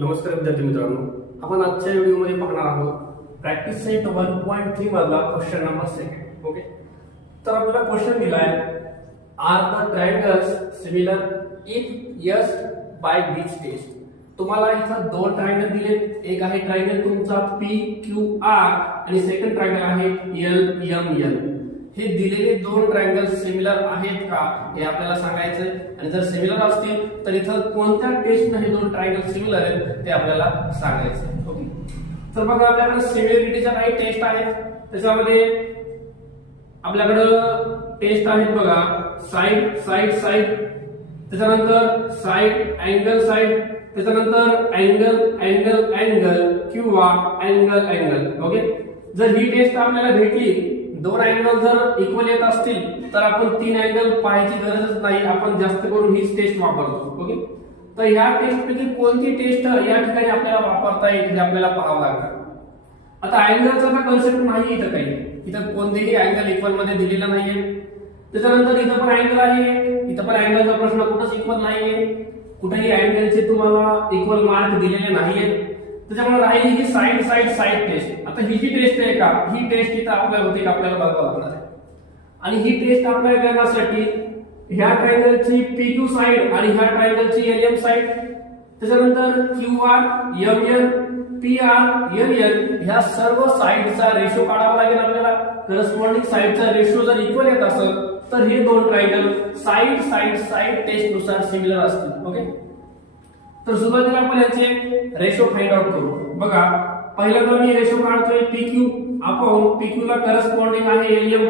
नमस्कार विद्यार्थी मित्रांनो, आपण आजच्या व्हिडिओमध्ये पाहणार आहोत प्रॅक्टिस सेट 1.3 मधला क्वेश्चन नंबर 2. ओके, तर आपल्याला क्वेश्चन दिलाय, are the triangles similar if yes by which test. तुम्हाला इथं दोन ट्रायंगल दिलेत. एक आहे ट्रायंगल तुमचा पी क्यू आर आणि सेकंड ट्रायंगल आहे एल एम एल. हे दिलेले दोन ट्रायंगल सिमिलर आहेत का हे आपल्याला सांगायचंय, आणि जर सिमिलर असतील तर इथं कोणत्या टेस्टने हे दोन ट्रायंगल सिमिलर आहेत ते आपल्याला सांगायचंय. ओके, तर बघा आपल्याकडे सिमिलरिटीच्या काही टेस्ट आहेत. त्याच्यामध्ये आपल्याकडं टेस्ट आहेत बघा, साइड साइड साइड, त्याच्यानंतर साइड अँगल साइड, त्याच्यानंतर अँगल अँगल अँगल किंवा अँगल अँगल. ओके, जर ही टेस्ट आपल्याला भेटली, दोन अँगल जर इक्वल येत असतील तर आपण तीन अँगल पाहायची गरजच नाही, आपण जास्त करून हीच टेस्ट वापरतो. ओके, तर ह्या टेस्ट पैकी कोणती टेस्ट या ठिकाणी आपल्याला वापरता येईल हे आपल्याला पाहावं लागतं. आता अँगलचा ना कन्सेप्ट नाही इथं काही, इथं कोणतेही अँगल इक्वल मध्ये दिलेला नाहीये. त्याच्यानंतर इथं पण अँगल आहे, इथं पण अँगलचा प्रश्न कुठंच इक्वल नाहीये, कुठेही अँगलचे तुम्हाला इक्वल मार्क दिलेले नाहीये. त्याच्यामुळे राहिली ही साइड साइड साइड टेस्ट. आता ही जी टेस्ट आहे का, ही टेस्ट इथं आपल्याला होती का आपल्याला बघावं लागणार आहे. आणि ही टेस्ट आपल्याला करण्यासाठी ह्या ट्रायंगलची पी क्यू साइड आणि ह्या ट्रायंगलची एल एम साइड, त्याच्यानंतर Q R M L P R L L ह्या सर्व साइडचा रेशो काढावा लागेल आपल्याला. करस्पॉन्डिंग साइडचा रेशो जर इक्वल येत असेल तर हे दोन triangle side side side test नुसार सिमिलर असतील. ओके, तर सुरुवातीला आपण याचे रेशो फाइंड आउट करू. बघा, पहिला तर मी रेशो काढतोय P Q upon P Q ला करस्पॉन्डिंग आहे एल एम.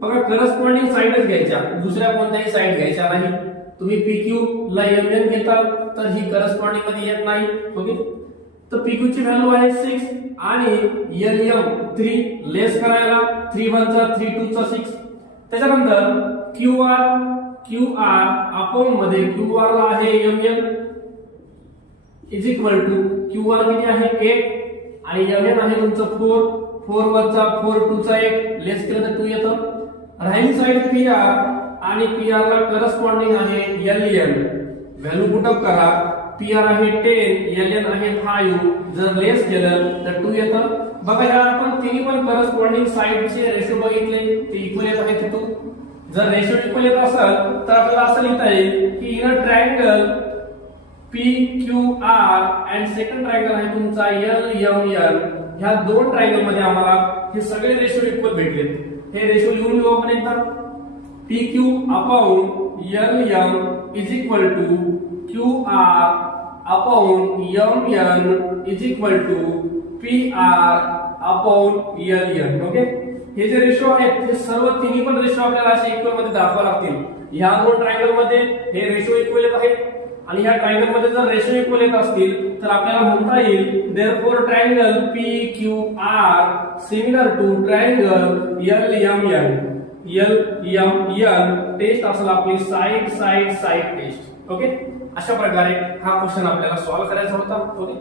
बघा, करस्पॉन्डिंग साइडच घ्यायच्या, दुसऱ्या कोणत्याही साइड घ्यायच्या नाही. तुम्ही पी क्यू ला एल एम घेताल तर ही करस्पॉन्डिंग मध्ये येत नाही. ओके, तर पी क्यू ची व्हॅल्यू आहे 6 आणि एल एम 3 लेस करायला 3 1 चा 3 2 चा 6. त्याच्यानंतर क्यू आर अपॉन मध्ये क्यू आर ला आहे M L is equal to Q R किती आहे 8 आणि एम एन आहे तुमचं 4 1 चा 4 2 चा 1 लेस केलं तर 2 येतं. राहिली साइड पी आर आणि पी आर ला करस्पॉन्डिंग आहे एल एन. व्हॅल्यू पुटअप करा, पी आर आहे 10 एल एन आहे 5, जर लेस केलं तर 2 येतं. बघा, ह्या आपण तिन्ही पण करस्पॉन्डिंग साइडचे रेशो बघितले, ते इक्वल येत आहे 2. जर रेशो इक्वल येत असेल तर आपल्याला असं लिहिता येईल की in a triangle P Q R and second triangle आहे तुमचा एल एम एल, ह्या दोन ट्रायंगल मध्ये आम्हाला हे सगळे रेशो इक्वल भेटले. हे रेशो लिहून घेऊ आपण एकदा. P Q upon L M is equal to Q R upon M N is equal to P R upon L N. Okay, हे जे रेशो आहेत हे सर्व तिन्ही पण रेशो आपल्याला असे इक्वल मध्ये दाखवावे लागतील. ह्या दोन ट्रायंगल मध्ये हे रेशो इक्वल येत आहेत आणि ह्या ट्रायंगल मध्ये जर रेशो इक्वल येत असतील तर आपल्याला म्हणता येईल therefore triangle P Q R similar to triangle L M N. L M N test असेल आपली side side side test. Okay, अशा प्रकारे हा क्वेश्चन आपल्याला सॉल्व्ह करायचा होता. ओके.